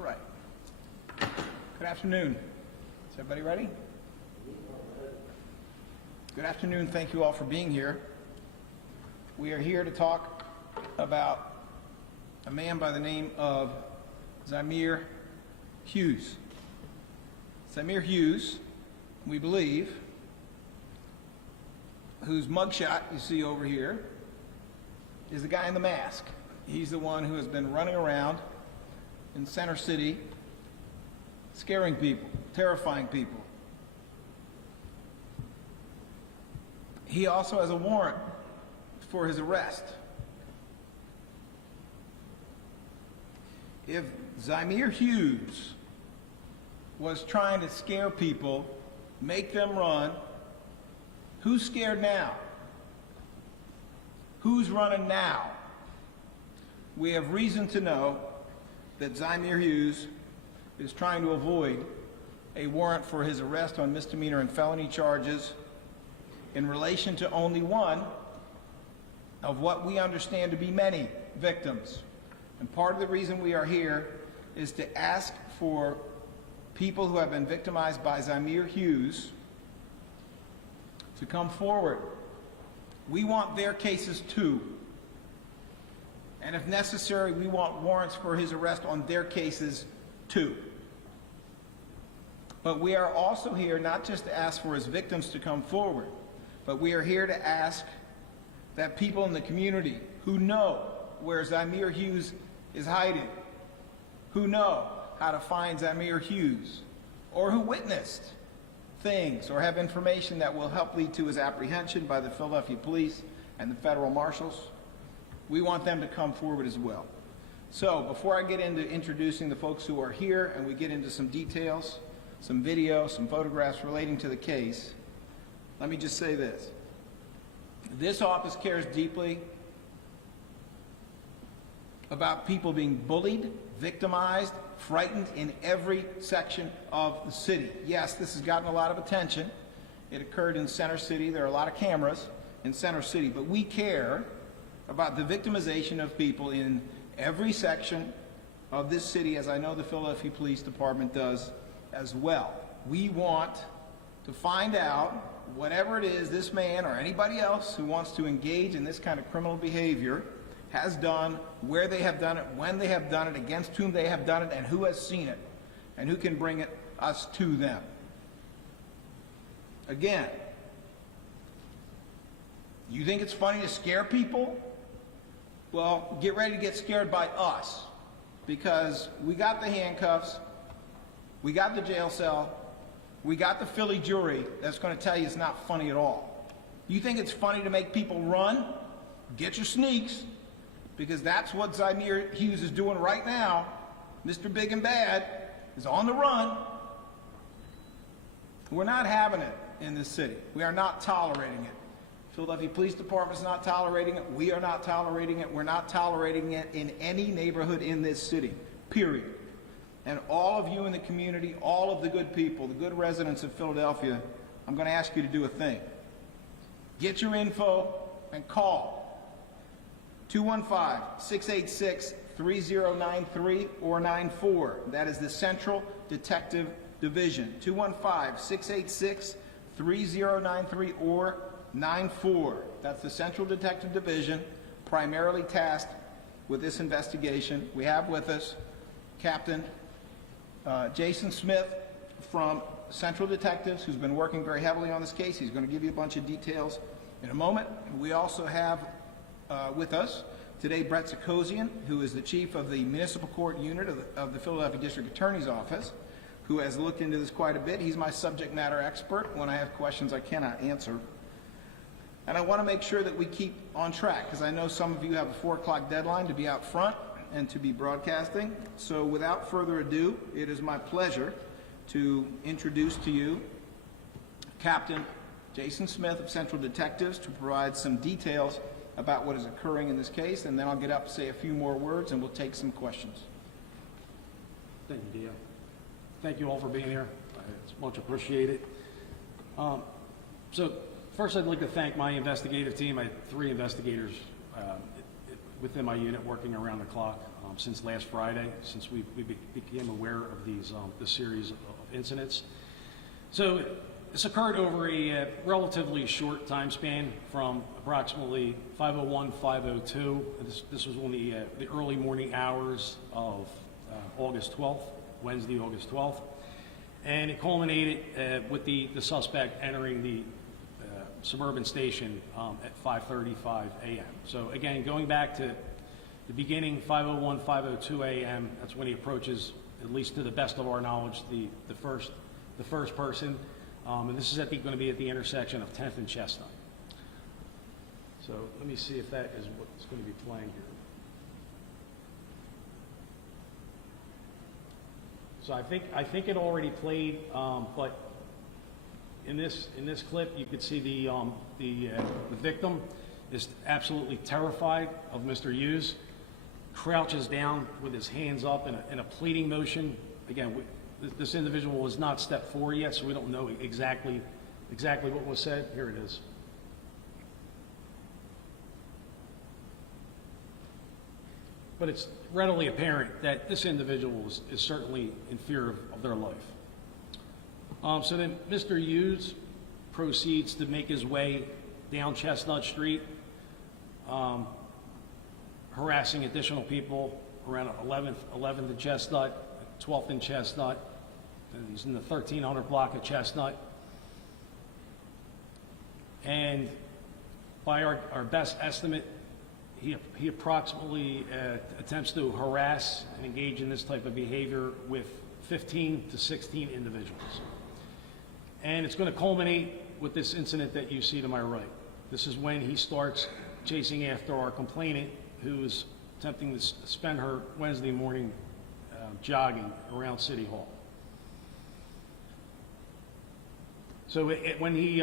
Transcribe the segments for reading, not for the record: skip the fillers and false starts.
All right. Good afternoon. Is everybody ready? Good afternoon. Thank you all for being here. We are here to talk about a man by the name of Zamir Hughes. Zamir Hughes, we believe, whose mugshot you see over here, is the guy in the mask. He's the one who has been running around in Center City, scaring people, terrifying people. He also has a warrant for his arrest. If Zamir Hughes was trying to scare people, make them run, who's scared now? Who's running now? We have reason to know that Zamir Hughes is trying to avoid a warrant for his arrest on misdemeanor and felony charges in relation to only one of what we understand to be many victims. And part of the reason we are here is to ask for people who have been victimized by Zamir Hughes to come forward. We want their cases too. And if necessary, we want warrants for his arrest on their cases too. But we are also here not just to ask for his victims to come forward, but we are here to ask that people in the community who know where Zamir Hughes is hiding, who know how to find Zamir Hughes, or who witnessed things or have information that will help lead to his apprehension by the Philadelphia police and the federal marshals, we want them to come forward as well. So before I get into introducing the folks who are here and we get into some details, some video, some photographs relating to the case, let me just say this. This office cares deeply about people being bullied, victimized, frightened in every section of the city. Yes, this has gotten a lot of attention. It occurred in Center City. There are a lot of cameras in Center City, but we care about the victimization of people in every section of this city, as I know the Philadelphia Police Department does as well. We want to find out whatever it is this man or anybody else who wants to engage in this kind of criminal behavior has done, where they have done it, when they have done it, against whom they have done it, and who has seen it, and who can bring us to them. Again, you think it's funny to scare people? Well, get ready to get scared by us, because we got the handcuffs, we got the jail cell, we got the Philly jury that's going to tell you it's not funny at all. You think it's funny to make people run? Get your sneaks, because that's what Zamir Hughes is doing right now. Mr. Big and Bad is on the run. We're not having it in this city. We are not tolerating it. Philadelphia Police Department is not tolerating it. We are not tolerating it. We're not tolerating it in any neighborhood in this city, period. And all of you in the community, all of the good people, the good residents of Philadelphia, I'm going to ask you to do a thing. Get your info and call 215-686-3093 or 94. That is the Central Detective Division. 215-686-3093 or 94. That's the Central Detective Division, primarily tasked with this investigation. We have with us Captain Jason Smith from Central Detectives, who's been working very heavily on this case. He's going to give you a bunch of details in a moment. We also have with us today Brett Sikosian, who is the chief of the municipal court unit of the Philadelphia District Attorney's Office, who has looked into this quite a bit. He's my subject matter expert when I have questions I cannot answer. And I want to make sure that we keep on track, because I know some of you have a 4 o'clock deadline to be out front and to be broadcasting. So without further ado, it is my pleasure to introduce to you Captain Jason Smith of Central Detectives to provide some details about what is occurring in this case, and then I'll get up, say a few more words, and we'll take some questions. Thank you, Dio. Thank you all for being here. It's much appreciated. So first I'd like to thank my investigative team. I had 3 investigators within my unit working around the clock since last Friday, since we became aware of these the series of incidents. So this occurred over a relatively short time span from approximately 5:01, 5:02. This was on the early morning hours of August 12th, Wednesday, August 12th. And it culminated with the suspect entering the suburban station at 5:35 a.m. So again, going back to the beginning, 5:01, 5:02 a.m., that's when he approaches, at least to the best of our knowledge, the first person. And this is going to be at the intersection of 10th and Chestnut. So let me see if that is what's going to be playing here. So I think it already played, but in this clip you could see the victim is absolutely terrified of Mr. Hughes, crouches down with his hands up in a pleading motion. Again, this individual has not stepped forward yet, so we don't know exactly what was said. Here it is. But it's readily apparent that this individual is certainly in fear of their life. So then Mr. Hughes proceeds to make his way down Chestnut Street, harassing additional people around 11th and Chestnut, 12th and Chestnut. And he's in the 1300 block of Chestnut. And by our best estimate, he approximately attempts to harass and engage in this type of behavior with 15 to 16 individuals. And it's going to culminate with this incident that you see to my right. This is when he starts chasing after our complainant, who is attempting to spend her Wednesday morning jogging around City Hall. So when he's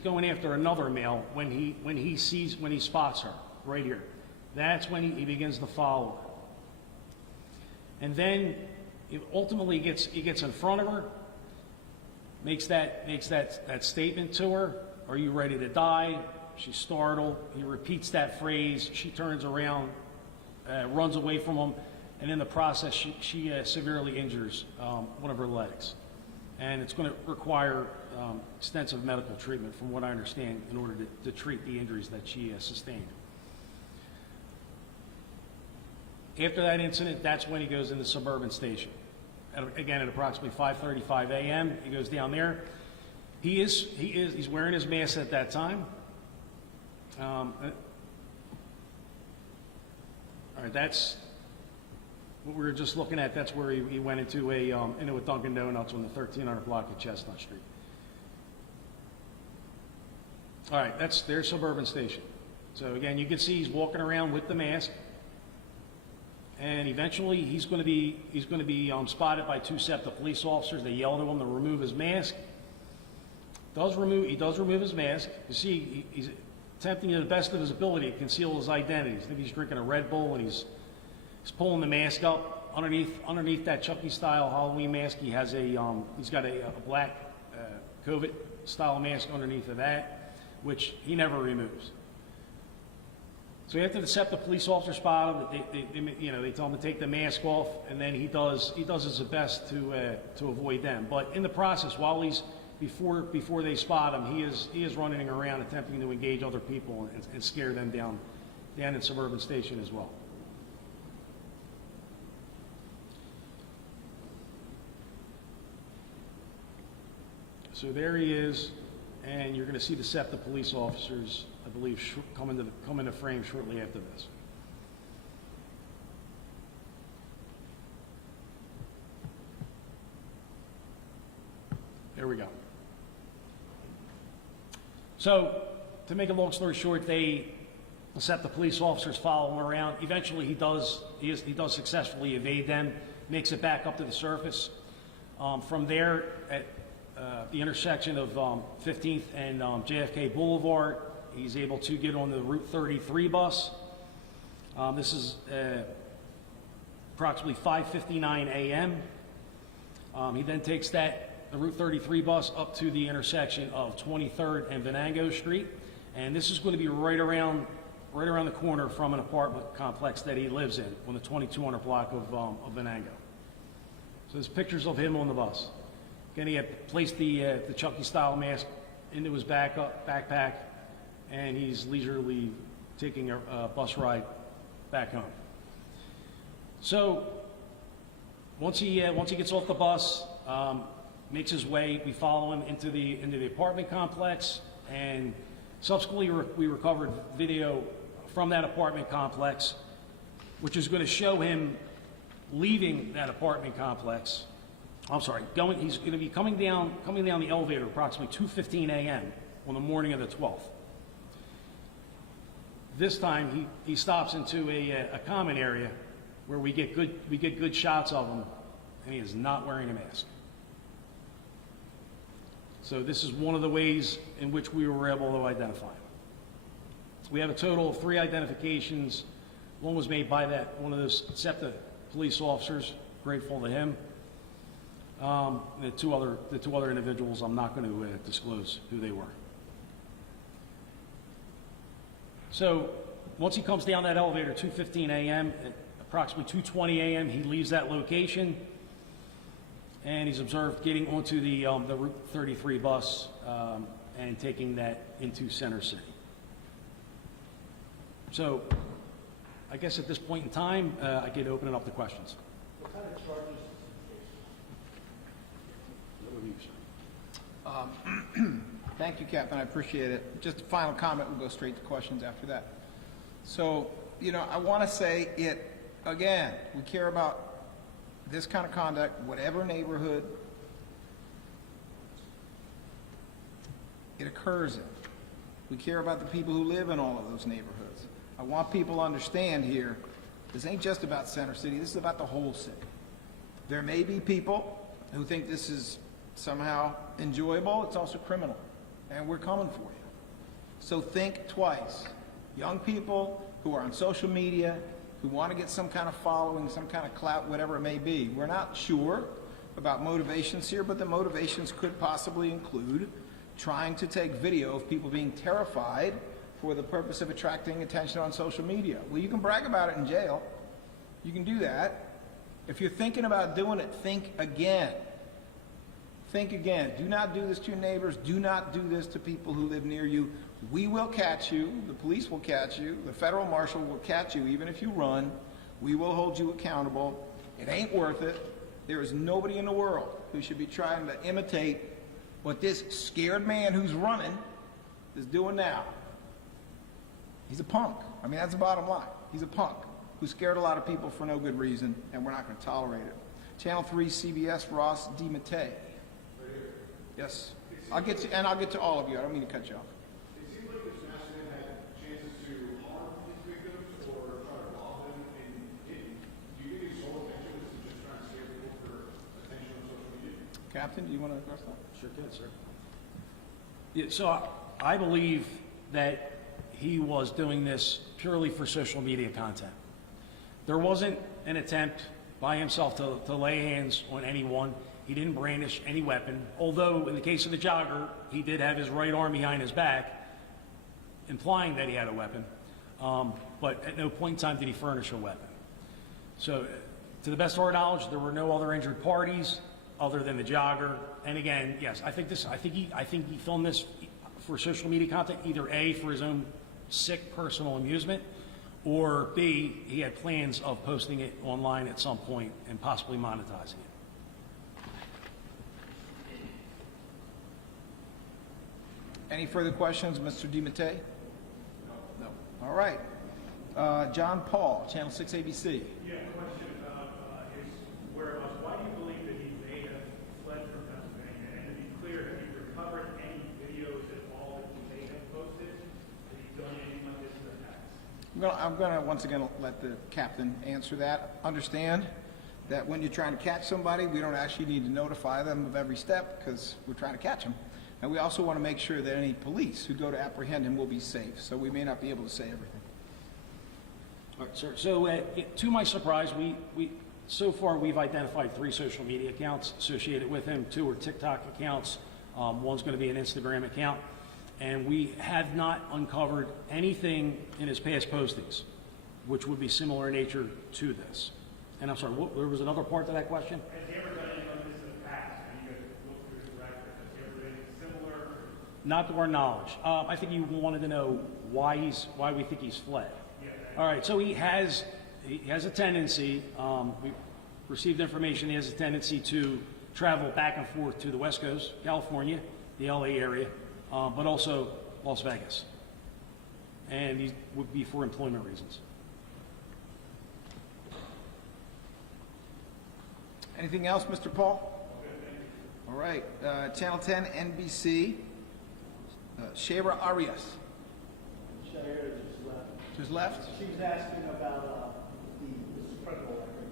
going after another male when he spots her right here. That's when he begins to follow her. And then ultimately he gets in front of her, makes that statement to her, "Are you ready to die?" She's startled. He repeats that phrase. She turns around, runs away from him, and in the process she severely injures one of her legs. And it's going to require extensive medical treatment, from what I understand, in order to treat the injuries that she sustained. After that incident, that's when he goes into Suburban Station. Again, at approximately 5:35 a.m., he goes down there. He's wearing his mask at that time. All right, that's what we were just looking at. That's where he went into a Dunkin' Donuts on the 1300 block of Chestnut Street. All right, there's Suburban Station. So again, you can see he's walking around with the mask, and eventually he's going to be spotted by two SEPTA police officers. They yell to him to remove his mask. He does remove his mask. You see, he's attempting to the best of his ability to conceal his identity. I think he's drinking a Red Bull, and he's pulling the mask up underneath that Chucky-style Halloween mask. He's got a black COVID-style mask underneath of that, which he never removes. So after the SEPTA police officer spot him, they tell him to take the mask off, and then he does his best to avoid them. But in the process, while before they spot him, he is running around attempting to engage other people and scare them down in Suburban Station as well. So there he is, and you're going to see the SEPTA police officers, I believe, come into frame shortly after this. There we go. So, to make a long story short, the SEPTA police officers follow him around. Eventually, he does successfully evade them, makes it back up to the surface. From there, at the intersection of 15th and JFK Boulevard, he's able to get on the Route 33 bus. This is approximately 5:59 a.m. He then takes the Route 33 bus up to the intersection of 23rd and Venango Street, and this is going to be right around right around the corner from an apartment complex that he lives in, on the 2200 block of Venango. So there's pictures of him on the bus. Again, he had placed the Chucky-style mask into his backpack, and he's leisurely taking a bus ride back home. So once he gets off the bus, makes his way, we follow him into the apartment complex, and subsequently we recovered video from that apartment complex, which is going to show him leaving that apartment complex. I'm sorry, he's going to be coming down the elevator approximately 2:15 a.m. on the morning of the 12th. This time he stops into a common area where we get good shots of him, and he is not wearing a mask. So this is one of the ways in which we were able to identify him. We have a total of 3 identifications. One was made by one of those SEPTA police officers, grateful to him. The two other individuals, I'm not going to disclose who they were. So once he comes down that elevator, 2:15 a.m., at approximately 2:20 a.m., he leaves that location, and he's observed getting onto the Route 33 bus and taking that into Center City. So I guess at this point in time, I could open it up to questions. What kind of charges is this case? Thank you, Captain. I appreciate it. Just a final comment. We'll go straight to questions after that. So, I want to say it again. We care about this kind of conduct, whatever neighborhood it occurs in. We care about the people who live in all of those neighborhoods. I want people to understand here, this ain't just about Center City. This is about the whole city. There may be people who think this is somehow enjoyable. It's also criminal, and we're coming for you. So think twice. Young people who are on social media, who want to get some kind of following, some kind of clout, whatever it may be. We're not sure about motivations here, but the motivations could possibly include trying to take video of people being terrified for the purpose of attracting attention on social media. Well, you can brag about it in jail. You can do that. If you're thinking about doing it, think again. Think again. Do not do this to your neighbors. Do not do this to people who live near you. We will catch you. The police will catch you. The federal marshal will catch you. Even if you run, we will hold you accountable. It ain't worth it. There is nobody in the world who should be trying to imitate what this scared man who's running is doing now. He's a punk. I mean, that's the bottom line. He's a punk who scared a lot of people for no good reason, and we're not going to tolerate it. Channel 3 CBS, Ross DiMattei. Yes. I'll get to all of you. I don't mean to cut you off. It seems like this masked man had chances to harm these victims or try to rob them, and do you think his sole intention was to just try and scare people for attention on social media? Captain, do you want to address that? Sure can, sir. Yeah, so I believe that he was doing this purely for social media content. There wasn't an attempt by himself to lay hands on anyone. He didn't brandish any weapon, although in the case of the jogger, he did have his right arm behind his back, implying that he had a weapon, but at no point in time did he furnish a weapon. So, to the best of our knowledge, there were no other injured parties other than the jogger. And again, yes, I think he filmed this for social media content, either A, for his own sick personal amusement, or B, he had plans of posting it online at some point and possibly monetizing it. Any further questions, Mr. DiMattei? No. All right. John Paul, Channel 6 ABC. Yeah, question about his whereabouts. Why do you believe that he may have fled from Pennsylvania? And to be clear, have you recovered any videos at all that he may have posted? Have you done anything like this in the past? I'm going to once again let the captain answer that. Understand that when you're trying to catch somebody, we don't actually need to notify them of every step because we're trying to catch them. And we also want to make sure that any police who go to apprehend him will be safe. So we may not be able to say everything. All right, sir. So, to my surprise, so far we've identified 3 social media accounts associated with him. 2 are TikTok accounts. One's going to be an Instagram account. And we have not uncovered anything in his past postings, which would be similar in nature to this. And I'm sorry, there was another part to that question? Has he ever done anything like this in the past? Have you guys looked through his record? Has he ever done anything similar? Not to our knowledge. I think you wanted to know why we think he's fled. All right, so he has a tendency, we received information, he has a tendency to travel back and forth to the West Coast, California, the LA area, but also Las Vegas. And he would be for employment reasons. Anything else, Mr. Paul? All right, Channel 10, NBC, Shara Arias. Shara just left. Just left? She was asking about the criminal record.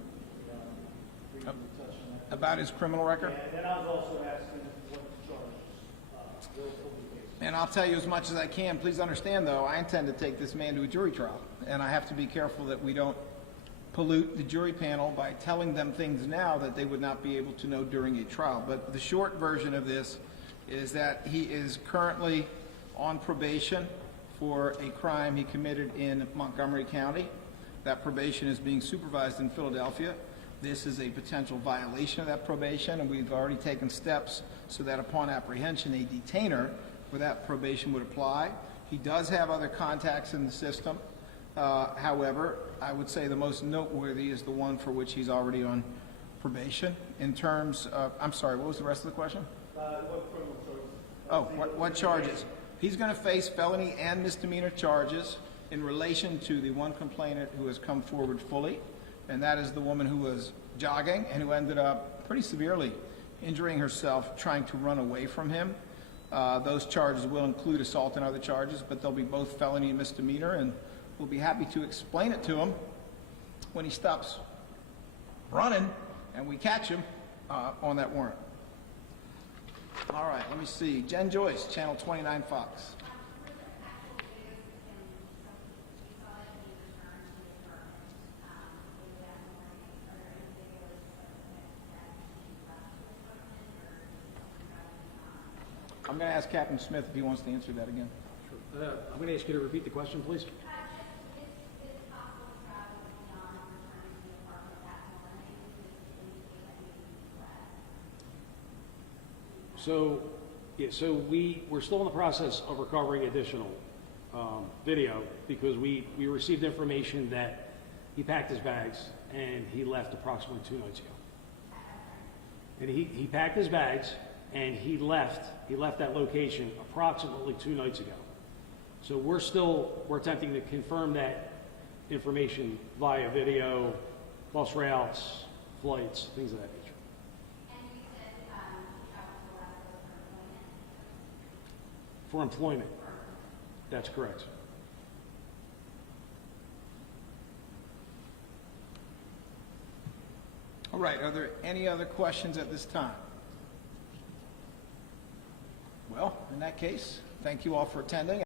Briefly touched on that. About his criminal record? And then I was also asking what charges will be facing. And I'll tell you as much as I can. Please understand, though, I intend to take this man to a jury trial, and I have to be careful that we don't pollute the jury panel by telling them things now that they would not be able to know during a trial. But the short version of this is that he is currently on probation for a crime he committed in Montgomery County. That probation is being supervised in Philadelphia. This is a potential violation of that probation, and we've already taken steps so that upon apprehension, a detainer for that probation would apply. He does have other contacts in the system. However, I would say the most noteworthy is the one for which he's already on probation. In terms of, I'm sorry, what was the rest of the question? What criminal charges? Oh, what charges? He's going to face felony and misdemeanor charges in relation to the one complainant who has come forward fully, and that is the woman who was jogging and who ended up pretty severely injuring herself trying to run away from him. Those charges will include assault and other charges, but they'll be both felony and misdemeanor, and we'll be happy to explain it to him when he stops running and we catch him on that warrant. All right, let me see. Jen Joyce, Channel 29 Fox. I'm going to ask Captain Smith if he wants to answer that again. I'm going to ask you to repeat the question, please. So, yeah, so we're still in the process of recovering additional video because we received information that he packed his bags and he left approximately 2 nights ago. And he packed his bags and he left that location approximately 2 nights ago. So we're attempting to confirm that information via video, bus routes, flights, things of that nature. For employment. That's correct. All right, are there any other questions at this time? Well, in that case, thank you all for attending.